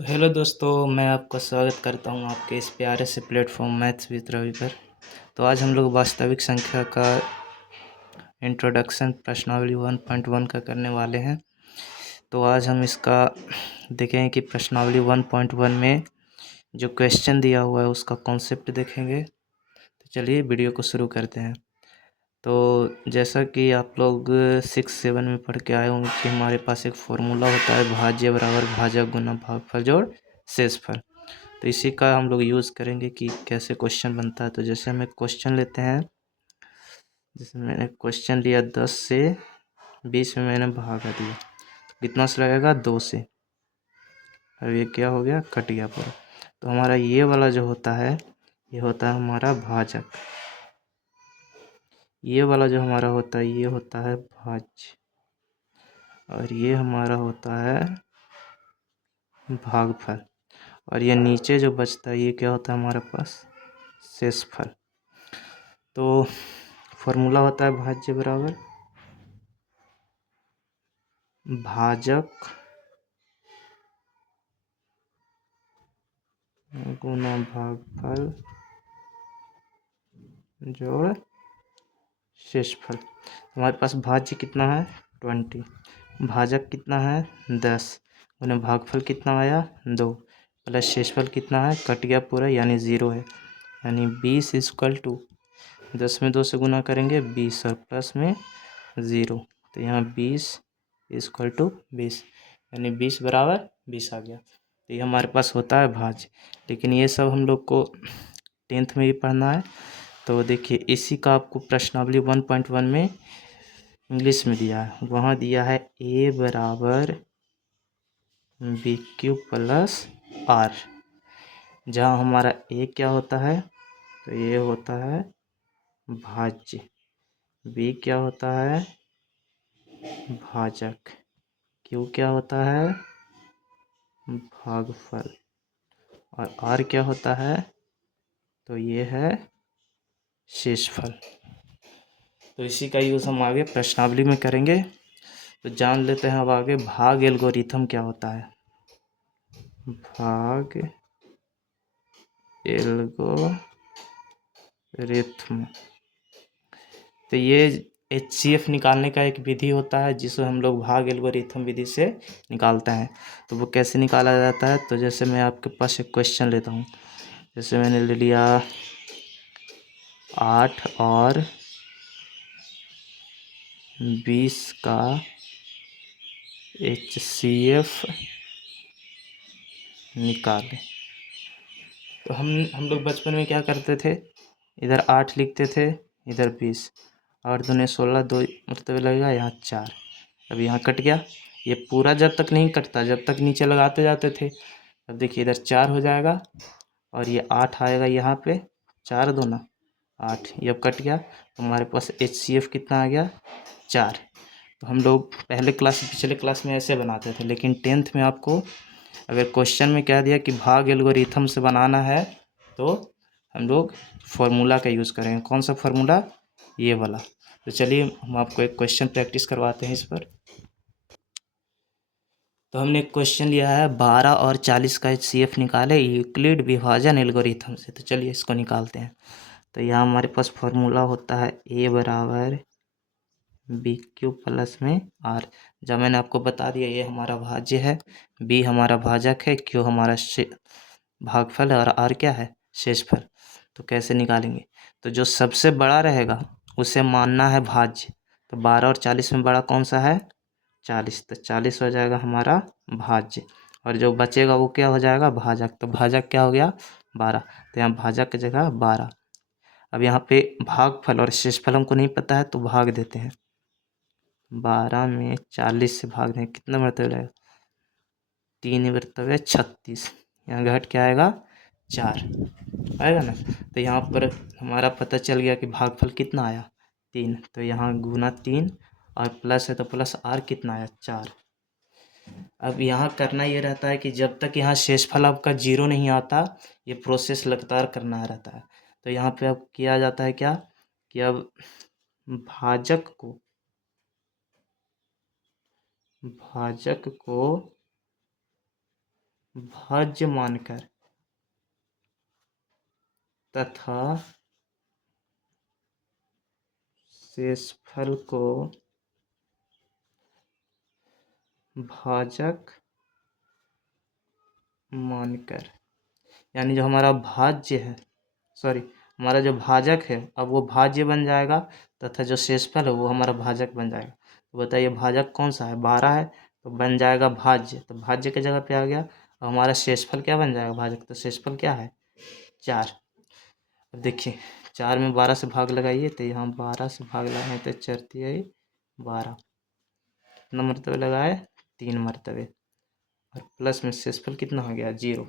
तो हेलो दोस्तों, मैं आपका स्वागत करता हूं आपके इस प्यारे से प्लेटफॉर्म मैथ्स विद रवि पर। तो आज हम लोग वास्तविक संख्या का इंट्रोडक्शन प्रश्नावली 1.1 का करने वाले हैं। तो आज हम इसका देखेंगे कि प्रश्नावली 1.1 में जो क्वेश्चन दिया हुआ है उसका कॉन्सेप्ट देखेंगे। तो चलिए वीडियो को शुरू करते हैं। तो जैसा कि आप लोग 6-7 में पढ़ के आए होंगे कि हमारे पास एक फॉर्मूला होता है भाज्य बराबर भाजक गुना भागफल जोड़ शेषफल। तो इसी का हम लोग यूज़ करेंगे कि कैसे क्वेश्चन बनता है। तो जैसे हम एक क्वेश्चन लेते हैं, जैसे मैंने क्वेश्चन लिया 10 से 20 में मैंने भागा दिया, कितना से लगेगा 2 से। अब ये क्या हो गया, कट गया पूरा। तो हमारा ये वाला जो होता है ये होता है हमारा भाजक, ये वाला जो हमारा होता है ये होता है भाज्य, और ये हमारा होता है भागफल, और ये नीचे जो बचता है ये क्या होता है हमारे पास शेषफल। तो फॉर्मूला होता है भाज्य बराबर भाजक गुना भागफल जोड़ शेषफल। हमारे पास भाज्य कितना है 20, भाजक कितना है 10, गुना भागफल कितना आया 2, प्लस शेषफल कितना है, कट गया पूरा यानी 0 है, यानी 20 इक्वल टू 10 में 2 से गुना करेंगे 20 और प्लस में 0, तो यहाँ 20 इक्वल टू 20 यानी 20 बराबर 20 आ गया। तो ये हमारे पास होता है भाज्य। लेकिन ये सब हम लोग को 10th में भी पढ़ना है। तो देखिए इसी का आपको प्रश्नावली 1.1 में इंग्लिश में दिया है, वहाँ दिया है a बराबर बी क्यू प्लस आर, जहाँ हमारा a क्या होता है, तो ये होता है भाज्य, b क्या होता है भाजक, q क्या होता है भागफल, और r क्या होता है, तो ये है शेषफल। तो इसी का यूज़ हम आगे प्रश्नावली में करेंगे। तो जान लेते हैं अब आगे भाग एल्गोरिथम क्या होता है। भाग एल्गोरिथम, तो ये HCF निकालने का एक विधि होता है जिसे हम लोग भाग एल्गोरिथम विधि से निकालते हैं। तो वो कैसे निकाला जाता है, तो जैसे मैं आपके पास एक क्वेश्चन लेता हूँ, जैसे मैंने ले लिया 8 और 20 का HCF निकालें। तो हम लोग बचपन में क्या करते थे, इधर 8 लिखते थे, इधर 20, 8 दूने 16, 2 मतलब लगेगा यहाँ 4। अब यहाँ कट गया, ये पूरा जब तक नहीं कटता जब तक नीचे लगाते जाते थे। अब देखिए इधर 4 हो जाएगा और ये 8 आएगा यहाँ पे, 4 दूना 8, ये अब कट गया। तो हमारे पास HCF कितना आ गया 4। तो हम लोग पिछले क्लास में ऐसे बनाते थे, लेकिन 10th में आपको अगर क्वेश्चन में कह दिया कि भाग एल्गोरिथम से बनाना है तो हम लोग फार्मूला का यूज़ करेंगे। कौन सा फार्मूला, ये वाला। तो चलिए हम आपको एक क्वेश्चन प्रैक्टिस करवाते हैं इस पर। तो हमने एक क्वेश्चन लिया है 12 और 40 का HCF निकाले यूक्लिड विभाजन एल्गोरिथम से। तो चलिए इसको निकालते हैं। तो यहाँ हमारे पास फार्मूला होता है a बराबर बी क्यू प्लस में आर। जब मैंने आपको बता दिया ये हमारा भाज्य है, बी हमारा भाजक है, क्यू हमारा भागफल है, और आर क्या है शेषफल। तो कैसे निकालेंगे, तो जो सबसे बड़ा रहेगा उसे मानना है भाज्य। तो 12 और 40 में बड़ा कौन सा है 40, तो 40 हो जाएगा हमारा भाज्य, और जो बचेगा वो क्या हो जाएगा भाजक। तो भाजक क्या हो गया 12, तो यहाँ भाजक की जगह 12। अब यहाँ पे भागफल और शेषफल हमको नहीं पता है तो भाग देते हैं, 12 में 40 से भाग दें कितना मरतबे लगेगा 3 मरतबे 36, यहाँ घट क्या आएगा 4 आएगा ना। तो यहाँ पर हमारा पता चल गया कि भागफल कितना आया 3, तो यहाँ गुना 3 और प्लस है तो प्लस आर कितना आया 4। अब यहाँ करना ये रहता है कि जब तक यहाँ शेषफल आपका 0 नहीं आता ये प्रोसेस लगातार करना रहता है। तो यहाँ पे अब किया जाता है क्या कि अब भाजक को भाज्य मानकर तथा शेषफल को भाजक मानकर, यानी जो हमारा भाज्य है, सॉरी, हमारा जो भाजक है अब वो भाज्य बन जाएगा तथा जो शेषफल है वो हमारा भाजक बन जाएगा। तो बताइए भाजक कौन सा है, 12 है, तो बन जाएगा भाज्य, तो भाज्य के जगह पे आ गया। और हमारा शेषफल क्या बन जाएगा, भाजक, तो शेषफल क्या है 4। अब देखिए 4 में 12 से भाग लगाइए, तो यहाँ 12 से भाग लगाए तो 4 12, कितना मरतबे लगाए, 3 मरतबे, और प्लस में शेषफल कितना हो गया 0।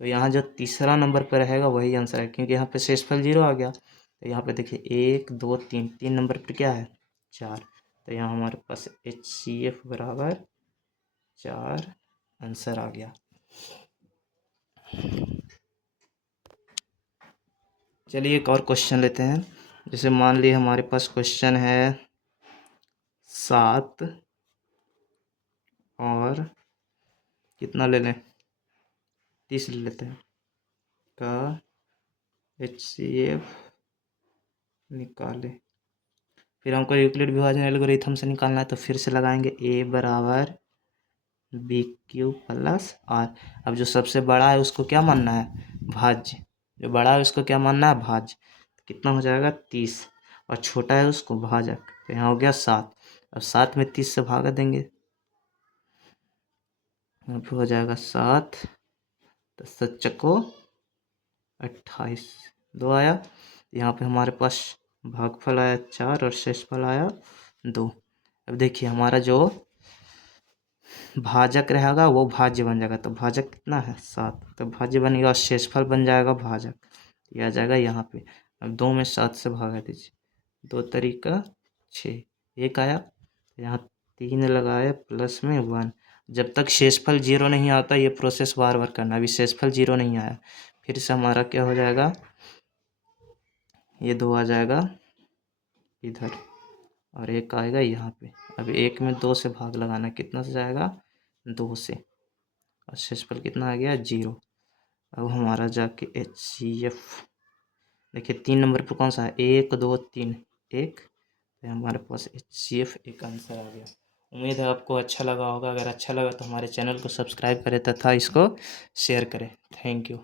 तो यहाँ जो तीसरा नंबर पर रहेगा वही आंसर है, क्योंकि यहाँ पे शेषफल 0 आ गया। तो यहाँ पे देखिए 1 2 3, 3 नंबर पर क्या है 4, तो यहाँ हमारे पास HCF बराबर 4 आंसर आ गया। चलिए एक और क्वेश्चन लेते हैं। जैसे मान ली हमारे पास क्वेश्चन है 7 और कितना ले लें, 30 ले लेते हैं, का HCF निकाले। फिर हमको यूक्लिड विभाजन एल्गोरिथम से निकालना है, तो फिर से लगाएंगे A बराबर BQ प्लस R। अब जो सबसे बड़ा है उसको क्या मानना है, भाज्य, जो बड़ा है उसको क्या मानना है, भाज्य, कितना हो जाएगा 30, और छोटा है उसको भाजक, तो यहाँ हो गया 7। अब 7 में 30 से भागा देंगे, यहाँ पे हो जाएगा 7, तो 7 चक्को 28, 2 आया। यहाँ पे हमारे पास भागफल आया 4 और शेषफल आया 2। अब देखिए हमारा जो भाजक रहेगा वो भाज्य बन जाएगा, तो भाजक कितना है 7, तो भाज्य बन गया, और शेषफल बन जाएगा भाजक, ये आ जाएगा यहाँ पे। अब 2 में 7 से भागा दीजिए, 2 तरीका 6, 1 आया, यहाँ 3 लगाए प्लस में 1। जब तक शेषफल 0 नहीं आता ये प्रोसेस बार बार करना। अभी शेषफल 0 नहीं आया, फिर से हमारा क्या हो जाएगा, ये 2 आ जाएगा इधर, और 1 आएगा यहाँ पे। अब 1 में 2 से भाग लगाना, कितना से जाएगा 2 से, और शेषफल कितना आ गया 0। अब हमारा जाके HCF, देखिए 3 नंबर पर कौन सा है, 1 2 3 1, तो हमारे पास HCF एक आंसर आ गया। उम्मीद है आपको अच्छा लगा होगा। अगर अच्छा लगा तो हमारे चैनल को सब्सक्राइब करें तथा इसको शेयर करें। Thank you.